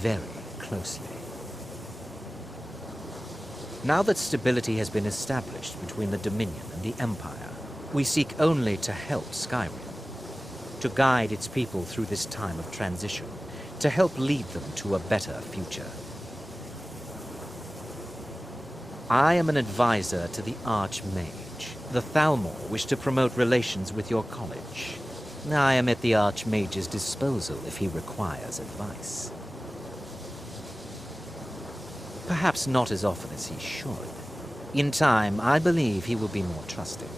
very closely. Now that stability has been established between the Dominion and the Empire, we seek only to help Skyrim, to guide its people through this time of transition, to help lead them to a better future. I am an advisor to the Archmage. The Thalmor wish to promote relations with your college. I am at the Archmage's disposal if he requires advice. Perhaps not as often as he should. In time, I believe he will be more trusting.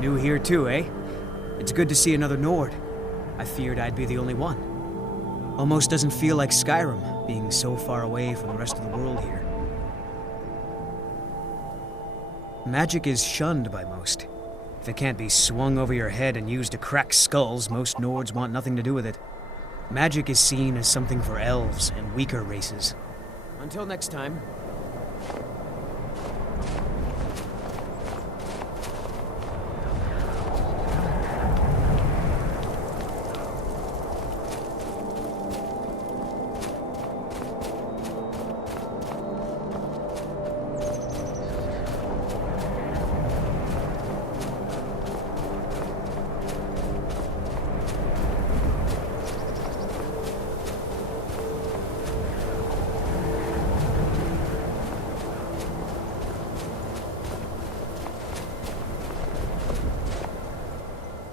New here too, eh? It's good to see another Nord. I feared I'd be the only one. Almost doesn't feel like Skyrim, being so far away from the rest of the world here. Magic is shunned by most. If it can't be swung over your head and used to crack skulls, most Nords want nothing to do with it. Magic is seen as something for elves and weaker races. Until next time.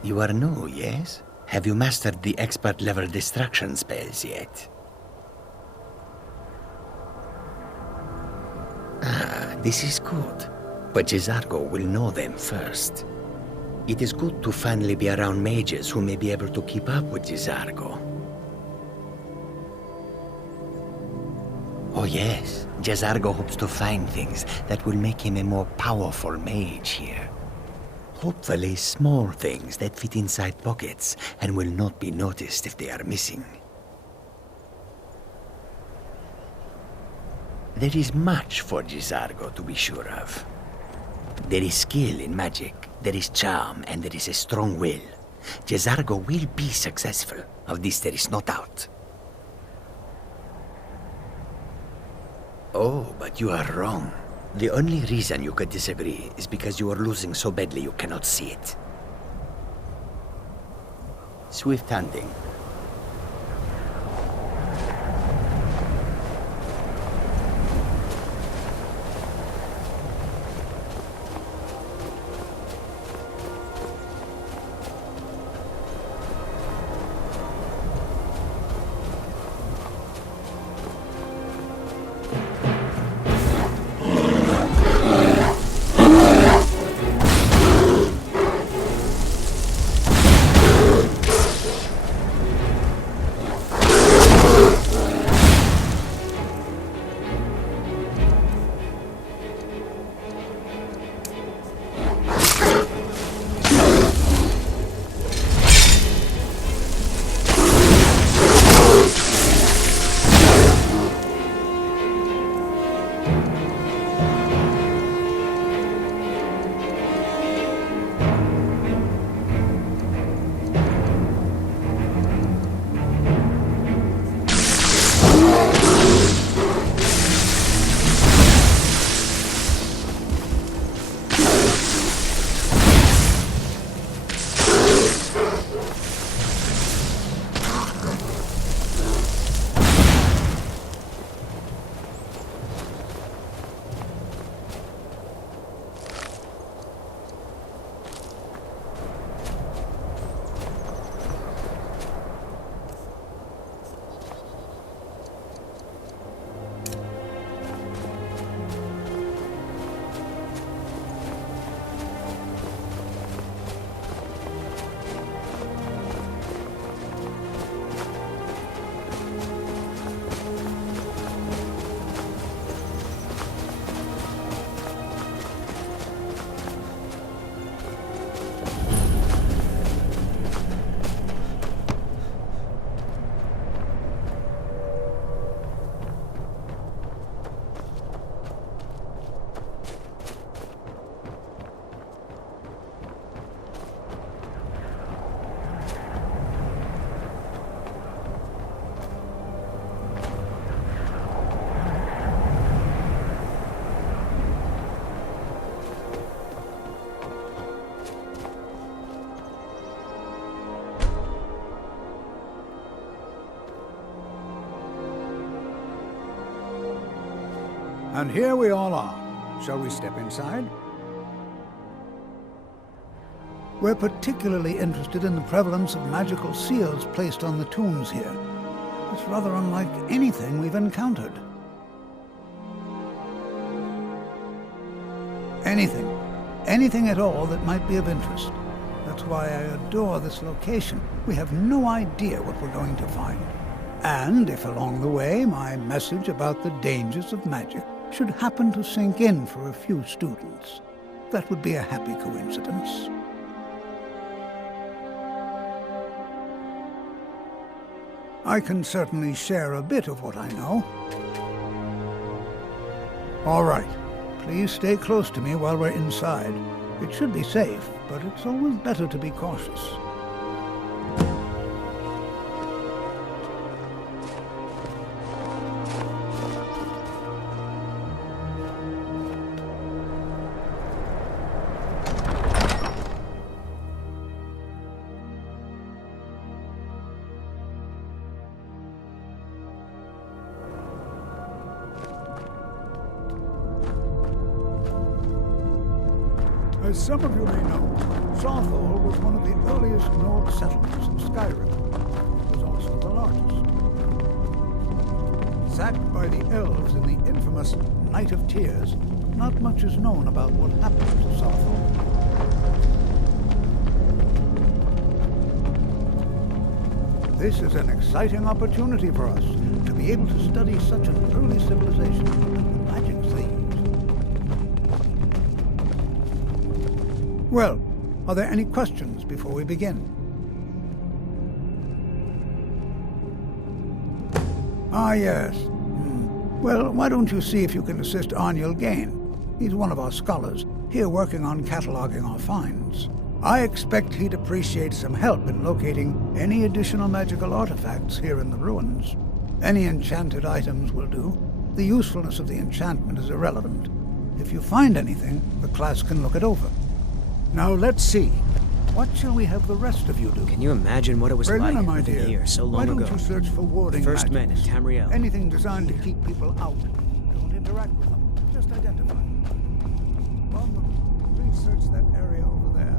You are new, yes? Have you mastered the expert-level distraction spells yet? Ah, this is good. But J'zargo will know them first. It is good to finally be around mages who may be able to keep up with J'zargo. Oh yes, J'zargo hopes to find things that will make him a more powerful mage here. Hopefully small things that fit inside pockets and will not be noticed if they are missing. There is much for J'zargo to be sure of. There is skill in magic, there is charm, and there is a strong will. J'zargo will be successful, of this there is no doubt. Oh, but you are wrong. The only reason you could disagree is because you are losing so badly you cannot see it. Swift hunting. And here we all are. Shall we step inside? We're particularly interested in the prevalence of magical seals placed on the tombs here. It's rather unlike anything we've encountered. Anything at all that might be of interest. That's why I adore this location. We have no idea what we're going to find. And if along the way my message about the dangers of magic should happen to sink in for a few students, that would be a happy coincidence. I can certainly share a bit of what I know. All right. Please stay close to me while we're inside. It should be safe, but it's always better to be cautious. As some of you may know, Southall was one of the earliest Nord settlements in Skyrim. It was also the largest. Sacked by the elves in the infamous Night of Tears, not much is known about what happened to Southall. This is an exciting opportunity for us to be able to study such an early civilization and the magics they used. Well, are there any questions before we begin? Ah, yes. Well, why don't you see if you can assist Arniel Gain? He's one of our scholars, here working on cataloging our finds. I expect he'd appreciate some help in locating any additional magical artifacts here in the ruins. Any enchanted items will do. The usefulness of the enchantment is irrelevant. If you find anything, the class can look it over. Now let's see. What shall we have the rest of you do? Can you imagine what it was Bernina, like my living dear, here so long why don't ago? you search for warding First men in magics? Tamriel. Anything designed to keep people out. Don't interact with them. Just identify them. Baldwin, please search that area over there.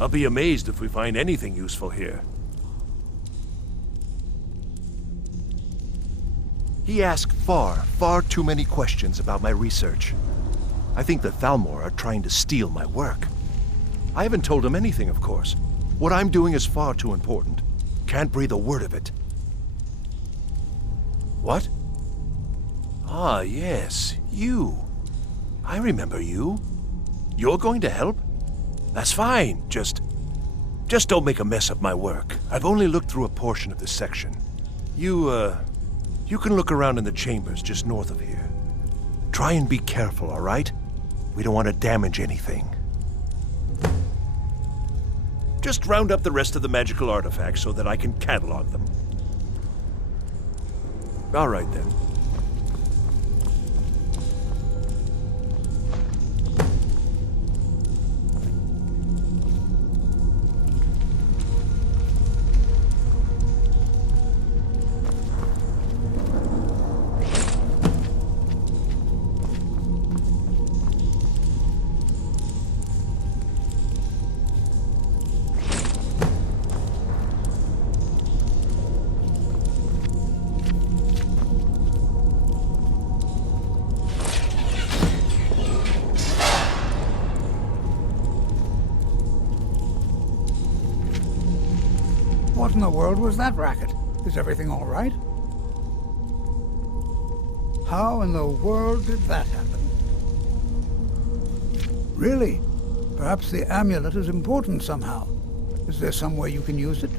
I'll be amazed if we find anything useful here. He asked far too many questions about my research. I think the Thalmor are trying to steal my work. I haven't told him anything, of course. What I'm doing is far too important. Can't breathe a word of it. What? Ah, yes, you. I remember you. You're going to help? That's fine. Just don't make a mess of my work. I've only looked through a portion of this section. You can look around in the chambers just north of here. Try and be careful, all right? We don't want to damage anything. Just round up the rest of the magical artifacts so that I can catalog them. All right, then. What in the world was that racket? Is everything all right? How in the world did that happen? Really? Perhaps the amulet is important somehow. Is there some way you can use it?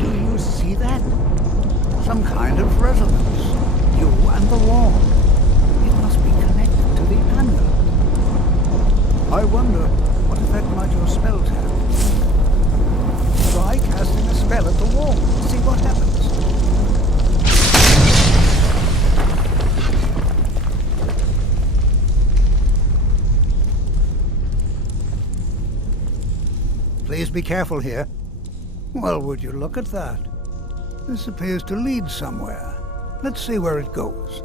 Do you see that? Some kind of resonance. You and the wall. It must be connected to the amulet. I wonder, what effect might your spells have? Try casting a spell at the wall. See what happens. Please be careful here. Well, would you look at that? This appears to lead somewhere. Let's see where it goes.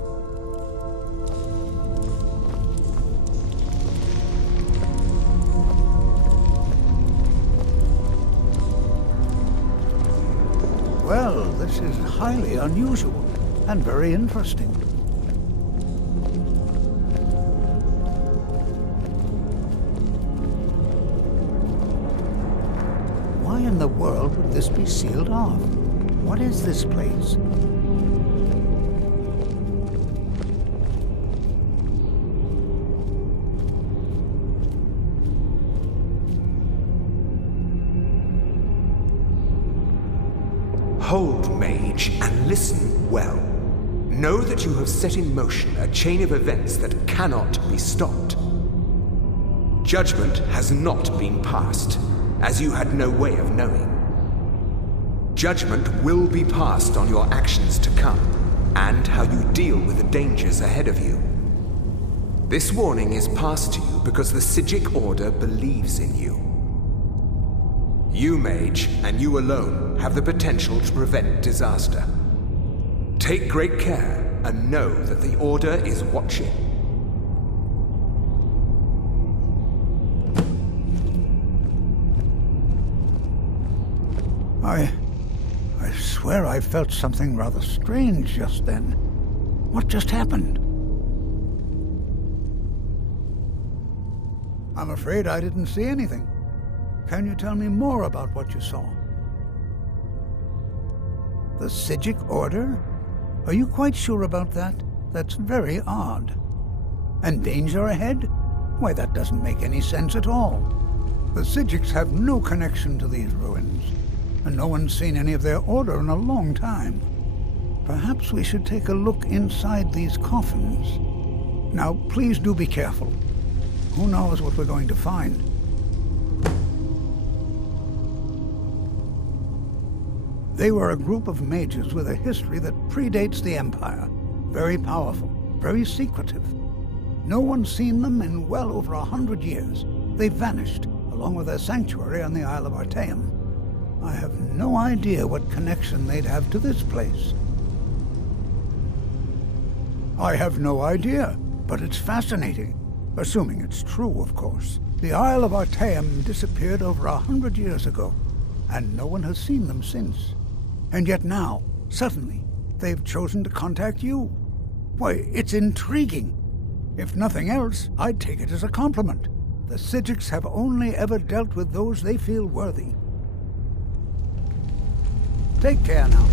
Well, this is highly unusual and very interesting. Why in the world would this be sealed off? What is this place? Hold, mage, and listen well. Know that you have set in motion a chain of events that cannot be stopped. Judgment has not been passed, as you had no way of knowing. Judgment will be passed on your actions to come, and how you deal with the dangers ahead of you. This warning is passed to you because the Psijic Order believes in you. You, mage, and you alone, have the potential to prevent disaster. Take great care, and know that the Order is watching. I swear I felt something rather strange just then. What just happened? I'm afraid I didn't see anything. Can you tell me more about what you saw? The Psijic Order? Are you quite sure about that? That's very odd. And danger ahead? Why, that doesn't make any sense at all. The Psijics have no connection to these ruins, and no one's seen any of their order in a long time. Perhaps we should take a look inside these coffins. Now, please do be careful. Who knows what we're going to find? They were a group of mages with a history that predates the Empire. Very powerful, very secretive. No one's seen them in well over 100 years. They vanished, along with their sanctuary on the Isle of Artaeum. I have no idea what connection they'd have to this place. I have no idea, but it's fascinating. Assuming it's true, of course. The Isle of Artaeum disappeared over 100 years ago, and no one has seen them since. And yet now, suddenly, they've chosen to contact you. Why, it's intriguing. If nothing else, I'd take it as a compliment. The Psijics have only ever dealt with those they feel worthy. Take care now.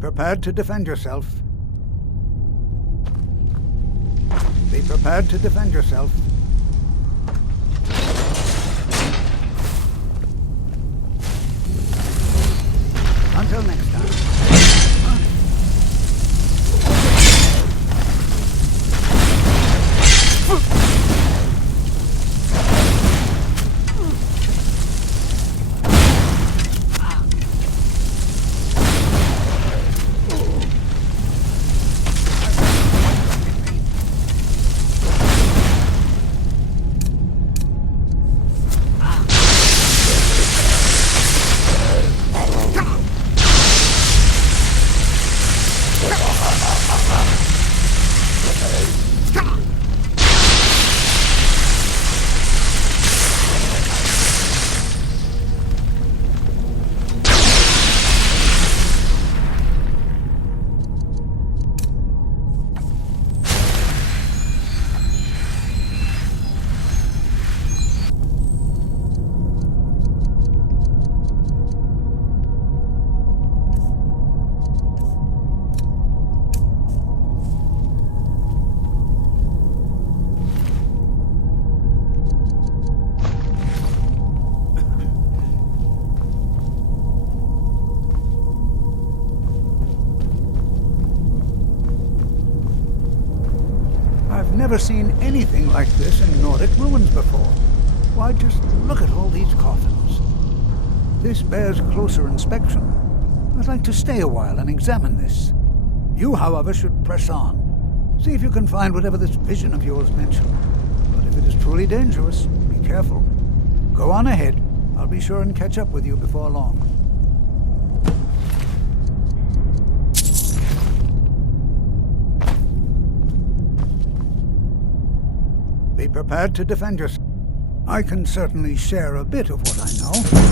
prepared to defend yourself. Be prepared to defend yourself. Until next time. I've never seen anything like this in Nordic ruins before. Why, just look at all these coffins. This bears closer inspection. I'd like to stay a while and examine this. You, however, should press on. See if you can find whatever this vision of yours mentioned. But if it is truly dangerous, be careful. Go on ahead. I'll be sure and catch up with you before long. Be prepared to defend yourself. I can certainly share a bit of what I know.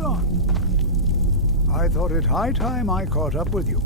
moved on. I thought it high time I caught up with you.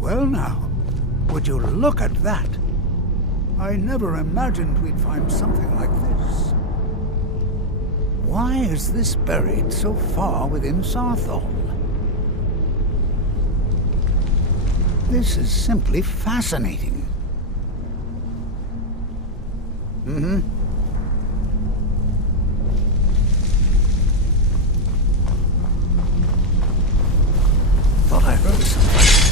Well now, would you look at that? I never imagined we'd find something like this. Why is this buried so far within Sarthol? This is simply fascinating. Thought I heard something.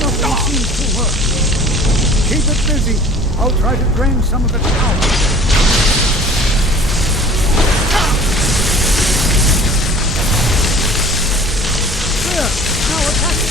Nothing seems to work. Keep it busy. I'll try to drain some of its power. There! Now attack it!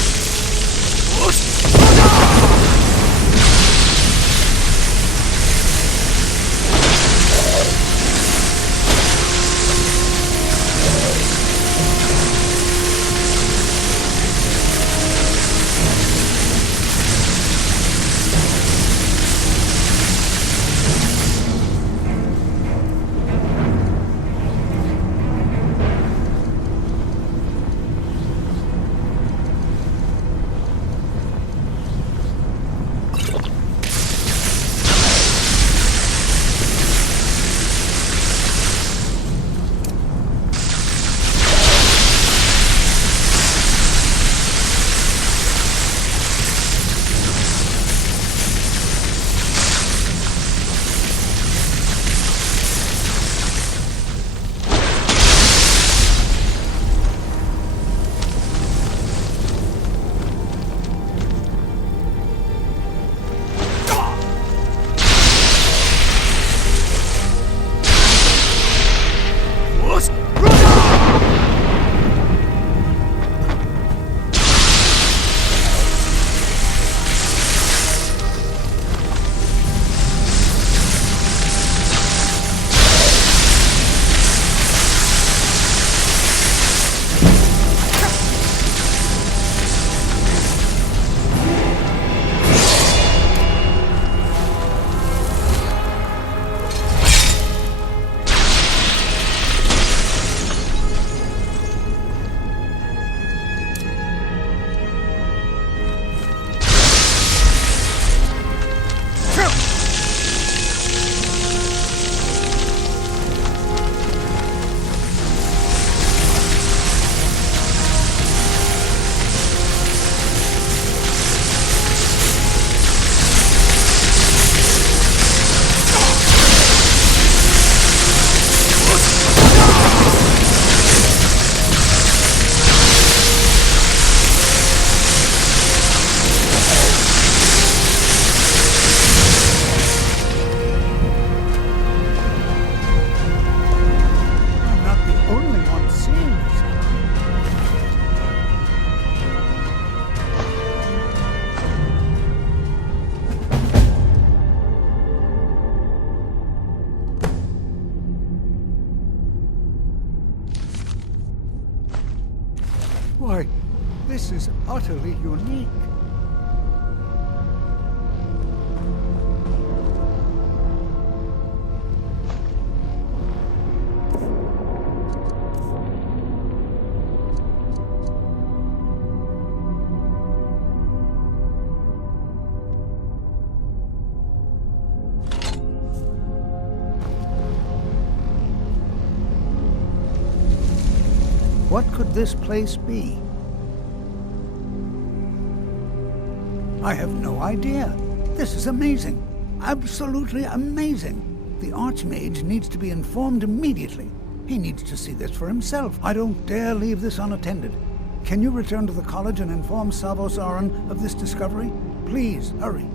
This is utterly unique. What could this place be? I have no idea. This is amazing. Absolutely amazing. The Archmage needs to be informed immediately. He needs to see this for himself. I don't dare leave this unattended. Can you return to the college and inform Savos Aran of this discovery? Please, hurry.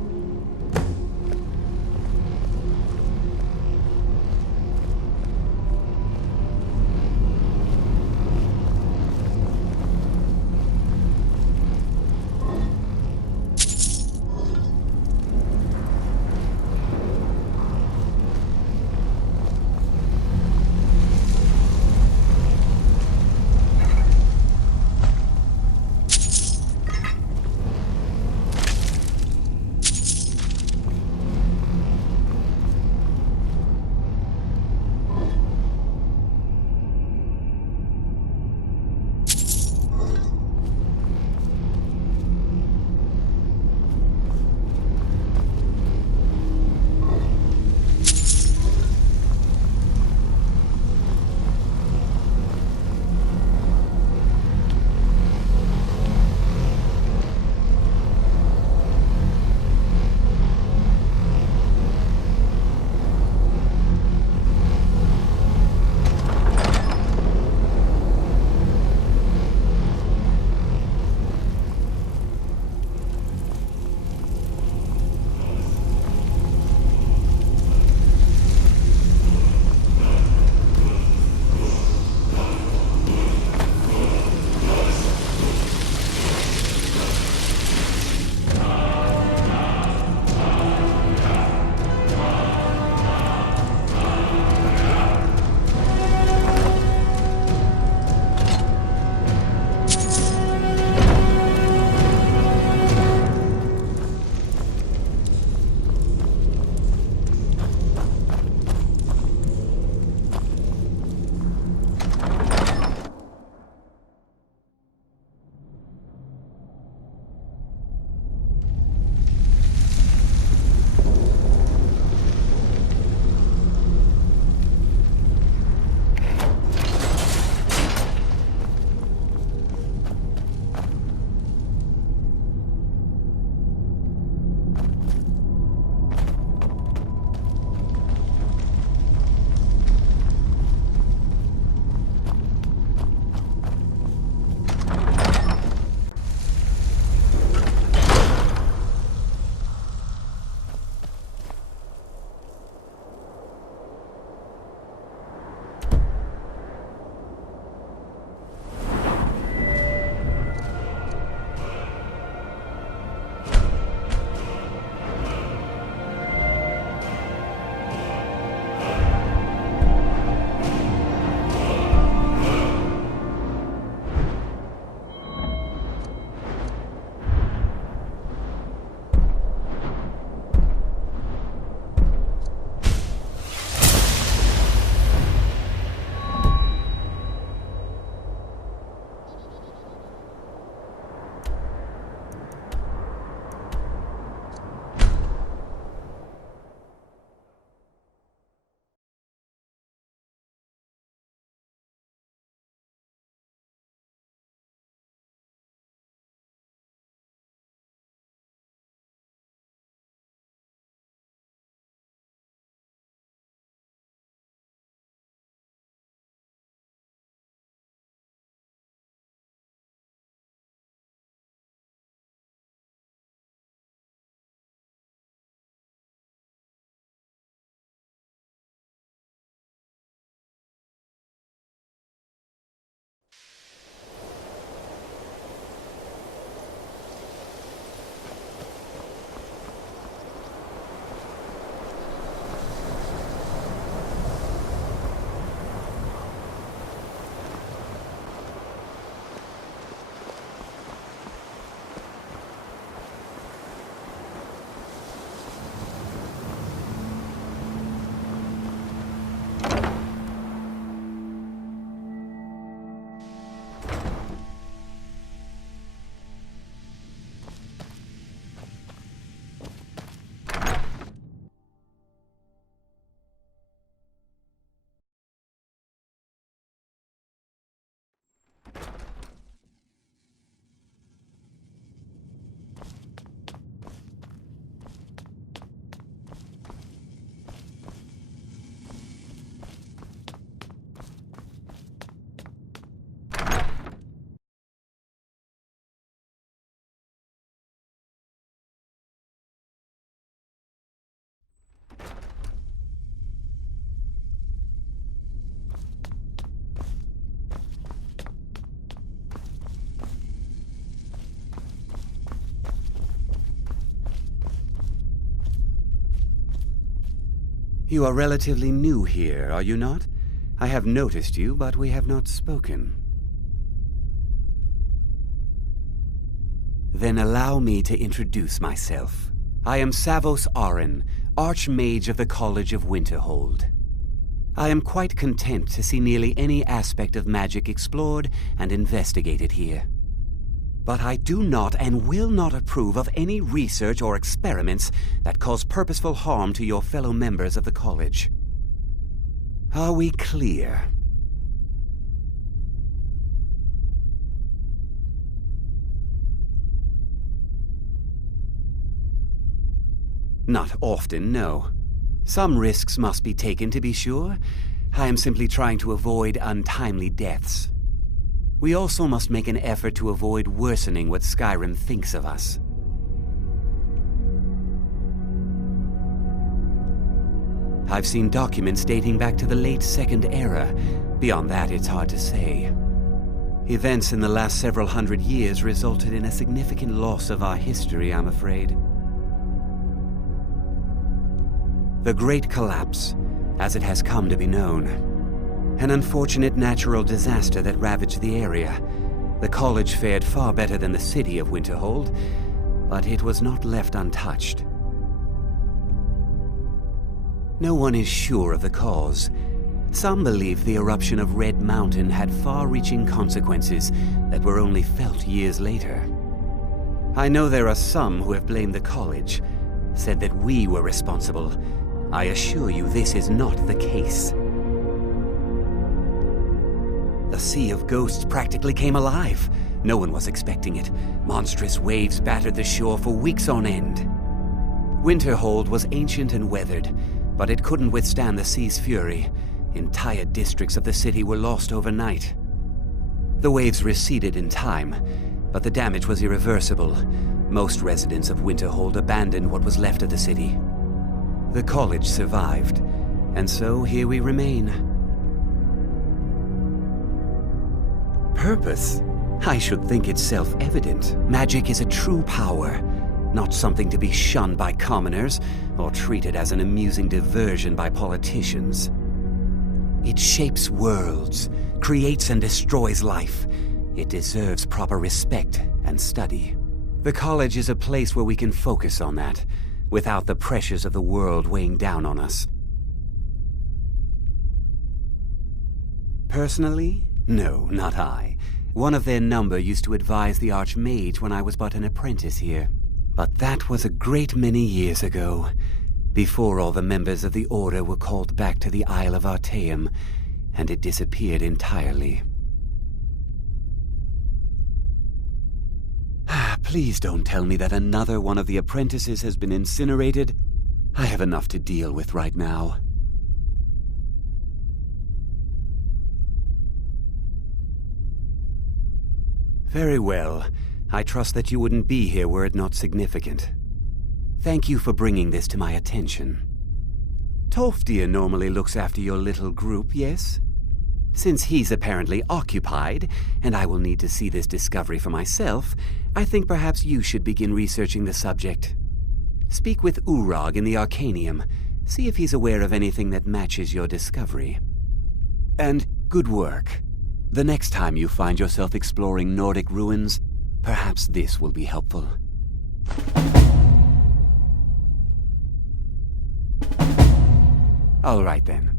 You are relatively new here, are you not? I have noticed you, but we have not spoken. Then allow me to introduce myself. I am Savos Arin, Archmage of the College of Winterhold. I am quite content to see nearly any aspect of magic explored and investigated here. But I do not and will not approve of any research or experiments that cause purposeful harm to your fellow members of the college. Are we clear? Not often, no. Some risks must be taken, to be sure. I am simply trying to avoid untimely deaths. We also must make an effort to avoid worsening what Skyrim thinks of us. I've seen documents dating back to the late Second Era. Beyond that, it's hard to say. Events in the last several hundred years resulted in a significant loss of our history, I'm afraid. The Great Collapse, as it has come to be known. An unfortunate natural disaster that ravaged the area. The college fared far better than the city of Winterhold, but it was not left untouched. No one is sure of the cause. Some believe the eruption of Red Mountain had far-reaching consequences that were only felt years later. I know there are some who have blamed the college, said that we were responsible. I assure you this is not the case. The Sea of Ghosts practically came alive. No one was expecting it. Monstrous waves battered the shore for weeks on end. Winterhold was ancient and weathered, but it couldn't withstand the sea's fury. Entire districts of the city were lost overnight. The waves receded in time, but the damage was irreversible. Most residents of Winterhold abandoned what was left of the city. The college survived, and so here we remain. Purpose? I should think it's self-evident. Magic is a true power, not something to be shunned by commoners or treated as an amusing diversion by politicians. It shapes worlds, creates and destroys life. It deserves proper respect and study. The college is a place where we can focus on that, without the pressures of the world weighing down on us. Personally? No, not I. One of their number used to advise the Archmage when I was but an apprentice here. But that was a great many years ago, before all the members of the Order were called back to the Isle of Artaeum, and it disappeared entirely. Please don't tell me that another one of the apprentices has been incinerated. I have enough to deal with right now. Very well. I trust that you wouldn't be here were it not significant. Thank you for bringing this to my attention. Tolfdir normally looks after your little group, yes? Since he's apparently occupied, and I will need to see this discovery for myself, I think perhaps you should begin researching the subject. Speak with Urag in the Arcanium. See if he's aware of anything that matches your discovery. And good work. The next time you find yourself exploring Nordic ruins, perhaps this will be helpful. All right then.